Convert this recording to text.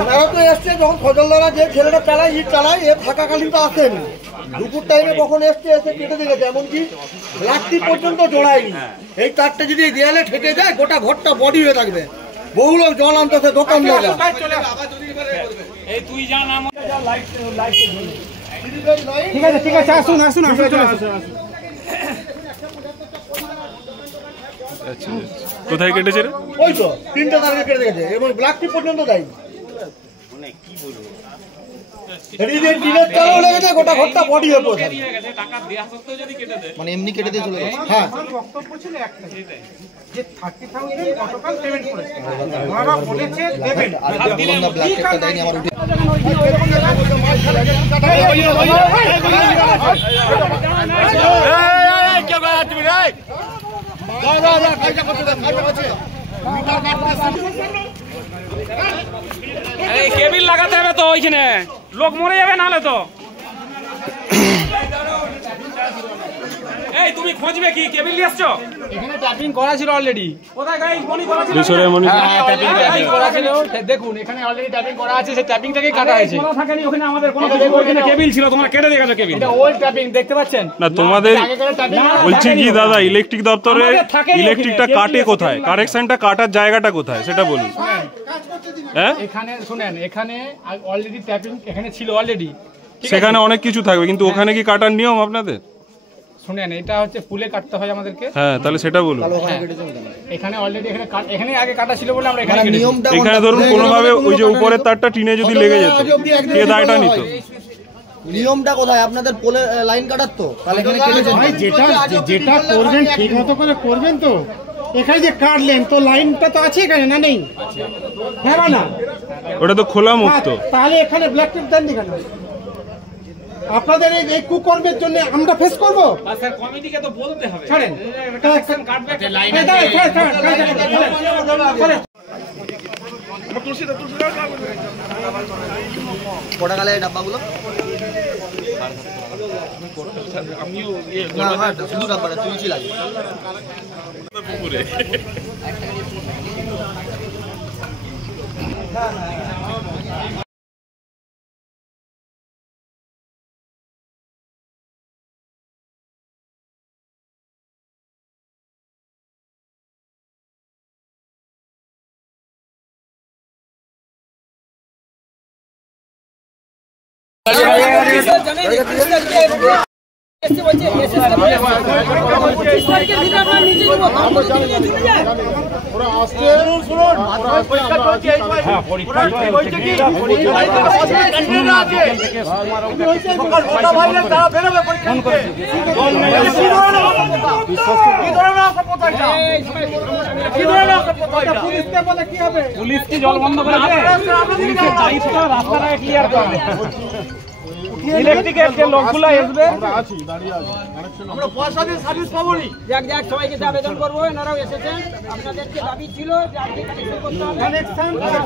ওনারা তো এসছে যখন ফজলদারা যে ছেলেটা চালায় ইট চালায় এ থাকাকালীন তো আসেন দুপুর টাইমে কখন এসছে এসে কেটে দিয়েছে এমনকি লাকটি পর্যন্ত জোড়ায়নি। এই তারটা যদি দেয়ালে ঠেকে যায় গোটা ঘরটা বডি হয়ে থাকবে। বহু লোক জল আনতেছে দোকান থেকে। ঠিক আছে আসুন আসুন আসুন কোথায় কেটেছে? ওই তো 3টা তারকে কেটে দিয়েছে এবং ব্ল্যাকটি পর্যন্ত দেয়নি। গোটা ঘরটা বডি হয়ে পড়ে মানে এমনি কেটে দিয়ে চলে গেছে। হ্যাঁ বক্তব্য ছিল একটা যে 30,000 গতকাল পেমেন্ট করেছে ওনারা বলেছে দেবেন আর বন্ধা ব্ল্যাক চেকটা দেয়নি আমার উঠে এই কে ভাই তুমি রে দাদা কাজটা করতে কাজটা করতে মিটার কাটতে এই কেবিল লাগাতে হবে তো ওইখানে লোক মরে যাবে নালে তো। এই তুমি খুঁজবে কি কেবিল নিয়ে আসছো? এখানে ট্যাপিং করা ছিল অলরেডি। কোথায় গাইস মনি করা ছিল? ট্যাপিং করা ছিল দেখুন এখানে অলরেডি ট্যাপিং করা আছে সেই ট্যাপিং থেকেই কাটা হয়েছে। কোথা থাকেনি ওখানে আমাদের কোনো ওখানে কেবিল ছিল তোমরা কেটে দিয়ে গেছো কেবিল। এটা ওল্ড ট্যাপিং দেখতে পাচ্ছেন না তোমাদের বলছি কি দাদা ইলেকট্রিক দপ্তরে ইলেকট্রিকটা কাটে কোথায়? কারেকশনটা কাটার জায়গাটা কোথায় সেটা বলুন। হ্যাঁ এখানে শুনেন এখানে অলরেডি ট্যাপিং এখানে ছিল অলরেডি সেখানে অনেক কিছু থাকবে কিন্তু ওখানে কি কাটার নিয়ম আপনাদের? শুনেন এটা হচ্ছে ফুলে কাটতে হয় আমাদেরকে। হ্যাঁ তাহলে সেটা বলুন। এখানে অলরেডি এখানে আগে কাটা ছিল বলে আমরা এখানে নিয়মটা এখানে ধরুন কোনোভাবে ওই যে উপরের তারটা টিনে যদি লেগে যেত কে দায়টা নিত? নিয়মটা কোথায় আপনাদের পোলে লাইন কাটার তো তাহলে এখানে কেটেছেন ভাই যেটা করবেন ঠিক মতো করে করবেন তো। এখানে যে কাটলেন তো লাইনটা তো আছে এখানে না নেই? হ্যাঁ না ওটা তো খোলা মুক্ত। তাহলে এখানে ব্ল্যাক টেপ দেন কেন? আপনাদের এই কুকর্মের জন্য আমরা ফেস করব? স্যার কমিটিকে তো বলতে হবে। ছাড়েন কানেকশন কাটবে লাইন কটা গালে ডাব্বাগুলো আমিও না শুধু ডাব্বাটা তুলছি লাগে পুকুরে পুলিশ কি জল বন্ধ করেছে? পুলিশের দায়িত্ব রাস্তাটাকে ক্লিয়ার করবে। ইলেকট্রিকের যে লোকগুলো আসবে আমরা পয়সা দিয়ে সার্ভিস পাবো নি। যাক সবাইকে আবেদন করবো এনারাও এসেছেন আপনাদের যে দাবি ছিল যে আপনি কানেকশন করতে হবে কানেকশন চাই